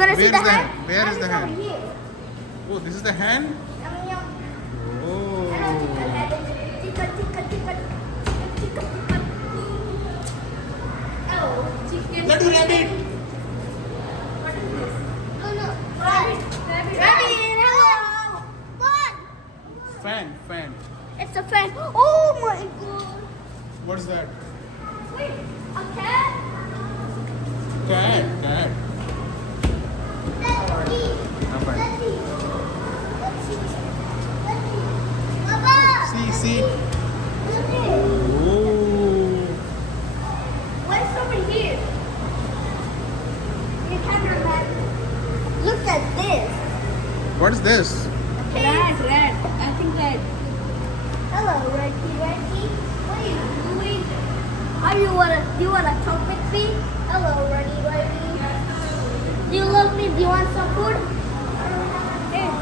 wanna see the hand? Where is the Over hand? here. Oh, this is the hand? Oh. Let me rabbit. What is this? Oh no. Rabbit. Hello. What? Fan. It's a fan. Oh my god. What's that? Wait, a cat? Cat. Let's see. I'm fine. Let's see. Papa. See. Look it. Oh. What's over here? The cameraman. Look at this. What's this? Red. I think red. Hello, Reggie. What are you doing? Do you wanna talk with me? Hello, Reggie. Do you love me? Do you want some food? Here.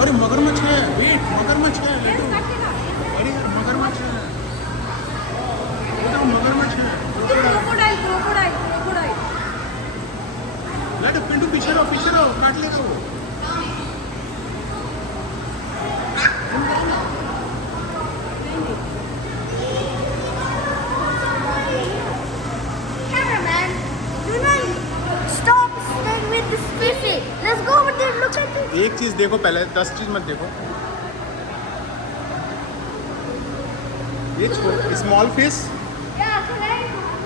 अरे मगरमच्छ है. Wait, मगरमच्छ है. अरे यार मगरमच्छ है. बताओ मगरमच्छ है. Crocodile. Let पिंटू पीछे रहो. काट लेगा वो. Cameraman, do not stop staying with this fishy. Let's go over there and look at it. एक चीज देखो पहले, 10 चीज मत देखो. ये small fish. Yeah, can I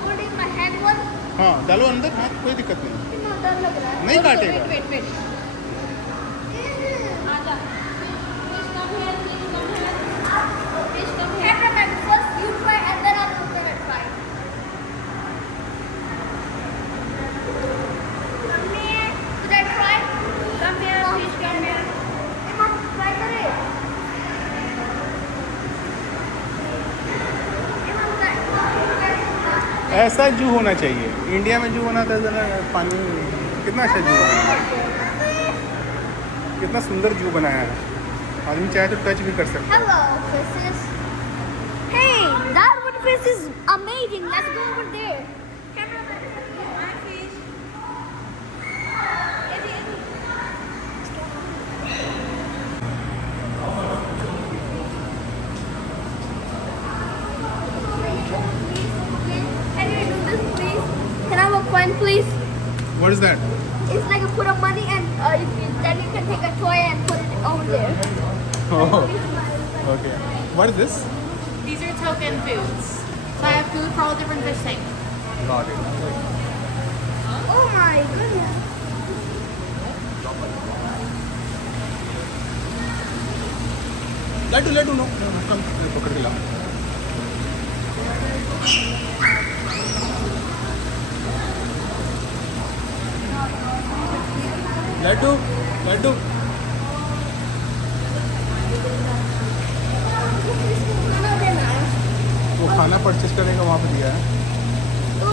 hold in my hand one? हाँ डालो अंदर. हाँ कोई दिक्कत नहीं. No, डर लग रहा है. नहीं काटेगा. Wait. आजा. Please come here. Cameraman, first you try and then I'm gonna try. Come here. Could I try? Come here, please come here. Come on, try करे. ऐसा जू होना चाहिए. इंडिया में जू होना था जरा पानी. कितना अच्छा जू बनाया है. कितना सुंदर जू बनाया है. आदमी चाहे तो टच भी कर सकता है. Hello, fishes. Hey, that one fish is amazing. Let's go over there. My fish. Can you do this, please? Can I have a coin, please? What is that? It's like a put of money and then you can take a toy and put it over there. Oh, okay. What is this? These are token foods. So I have food for all different fish tanks. Got it. Oh my goodness. Laddoo no. कम पकड़ के ला. लड्डू. वो खाना purchase करेगा वहाँ पे दिया है.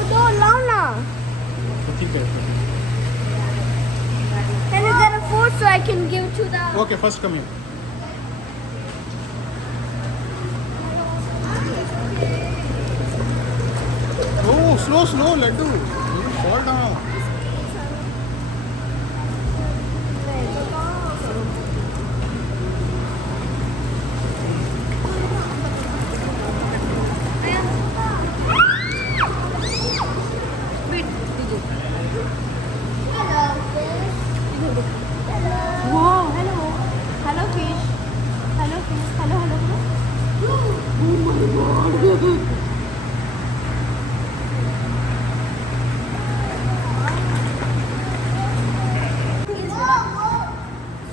Do Lana. तो ठीक है. Can you get a food so I can give to the... Okay, first come here. Oh, slow, Laddu. You will fall down. Wow, hello fish. Hello. Oh my god.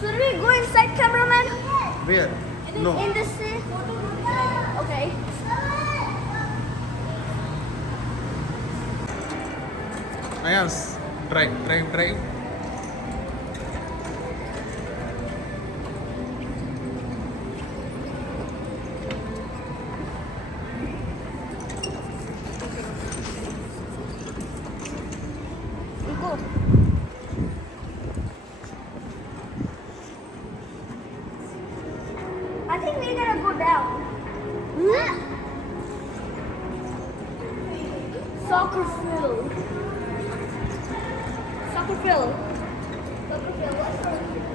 Should we go inside, cameraman? Where? No. In the sea? Okay. Ayaz, drive. Go. I think we're gonna go down. Soccer field. Soccer field. Soccer field. What's